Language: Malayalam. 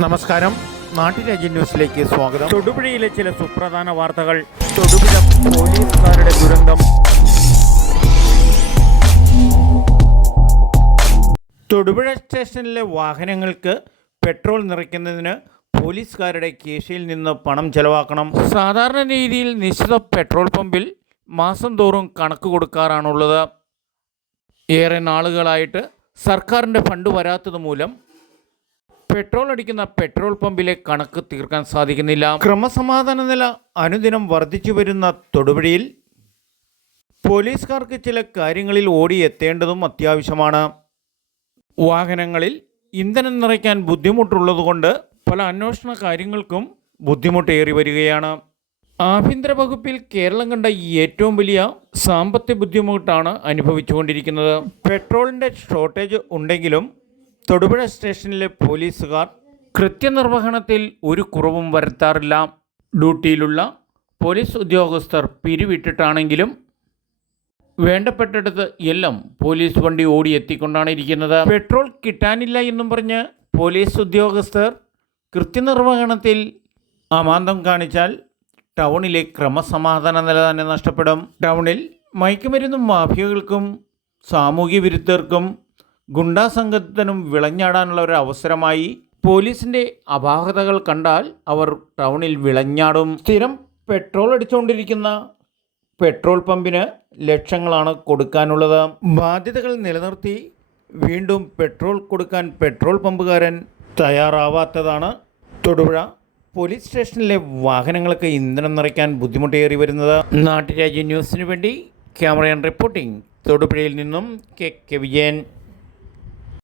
നമസ്കാരം, നാട്ടുരാജ്യ ന്യൂസിലേക്ക് സ്വാഗതം. തൊടുപുഴയിലെ ചില സുപ്രധാന വാർത്തകൾ. തൊടുപുഴ പോലീസുകാരുടെ ദുരന്തം. തൊടുപുഴ സ്റ്റേഷനിലെ വാഹനങ്ങൾക്ക് പെട്രോൾ നിറയ്ക്കുന്നതിന് പോലീസുകാരുടെ കീശയിൽ നിന്ന് പണം ചെലവാക്കണം. സാധാരണ രീതിയിൽ നിശ്ചിത പെട്രോൾ പമ്പിൽ മാസം തോറും കണക്ക് കൊടുക്കാറാണുള്ളത്. ഏറെ നാളുകളായിട്ട് സർക്കാരിൻ്റെ ഫണ്ട് വരാത്തത് മൂലം പെട്രോൾ അടിക്കുന്ന പെട്രോൾ പമ്പിലെ കണക്ക് തീർക്കാൻ സാധിക്കുന്നില്ല. ക്രമസമാധാന നില അനുദിനം വർദ്ധിച്ചു വരുന്ന തൊടുപുഴയിൽ പോലീസുകാർക്ക് ചില കാര്യങ്ങളിൽ ഓടിയെത്തേണ്ടതും അത്യാവശ്യമാണ്. വാഹനങ്ങളിൽ ഇന്ധനം നിറയ്ക്കാൻ ബുദ്ധിമുട്ടുള്ളതുകൊണ്ട് പല അന്വേഷണ കാര്യങ്ങൾക്കും ബുദ്ധിമുട്ടേറി വരികയാണ്. ആഭ്യന്തര വകുപ്പിൽ കേരളം കണ്ട ഏറ്റവും വലിയ സാമ്പത്തിക ബുദ്ധിമുട്ടാണ് അനുഭവിച്ചുകൊണ്ടിരിക്കുന്നത്. പെട്രോളിൻ്റെ ഷോർട്ടേജ് ഉണ്ടെങ്കിലും തൊടുപുഴ സ്റ്റേഷനിലെ പോലീസുകാർ കൃത്യനിർവഹണത്തിൽ ഒരു കുറവും വരുത്താറില്ല. ഡ്യൂട്ടിയിലുള്ള പോലീസ് ഉദ്യോഗസ്ഥർ പിരിവിട്ടിട്ടാണെങ്കിലും വേണ്ടപ്പെട്ടിടത്ത് എല്ലാം പോലീസ് വണ്ടി ഓടിയെത്തിക്കൊണ്ടാണ് ഇരിക്കുന്നത്. പെട്രോൾ കിട്ടാനില്ല എന്നും പറഞ്ഞ് പോലീസ് ഉദ്യോഗസ്ഥർ കൃത്യനിർവഹണത്തിൽ അമാന്തം കാണിച്ചാൽ ടൗണിലെ ക്രമസമാധാന നില തന്നെ നഷ്ടപ്പെടും. ടൗണിൽ മയക്കുമരുന്ന് മാഫിയകൾക്കും സാമൂഹ്യ വിരുദ്ധർക്കും ഗുണ്ടാ സംഘത്തിനും വിളഞ്ഞാടാനുള്ള ഒരു അവസരമായി പോലീസിൻ്റെ അപാകതകൾ കണ്ടാൽ അവർ ടൗണിൽ വിളഞ്ഞാടും. സ്ഥിരം പെട്രോൾ അടിച്ചുകൊണ്ടിരിക്കുന്ന പെട്രോൾ പമ്പിന് ലക്ഷങ്ങളാണ് കൊടുക്കാനുള്ളത്. ബാധ്യതകൾ നിലനിർത്തി വീണ്ടും പെട്രോൾ കൊടുക്കാൻ പെട്രോൾ പമ്പുകാരൻ തയ്യാറാവാത്തതാണ് തൊടുപുഴ പോലീസ് സ്റ്റേഷനിലെ വാഹനങ്ങൾക്ക് ഇന്ധനം നിറയ്ക്കാൻ ബുദ്ധിമുട്ടേറി വരുന്നത്. നാട്ടുരാജ്യ ന്യൂസിനു വേണ്ടി ക്യാമറ റിപ്പോർട്ടിംഗ് തൊടുപുഴയിൽ നിന്നും കെ വിജയൻ.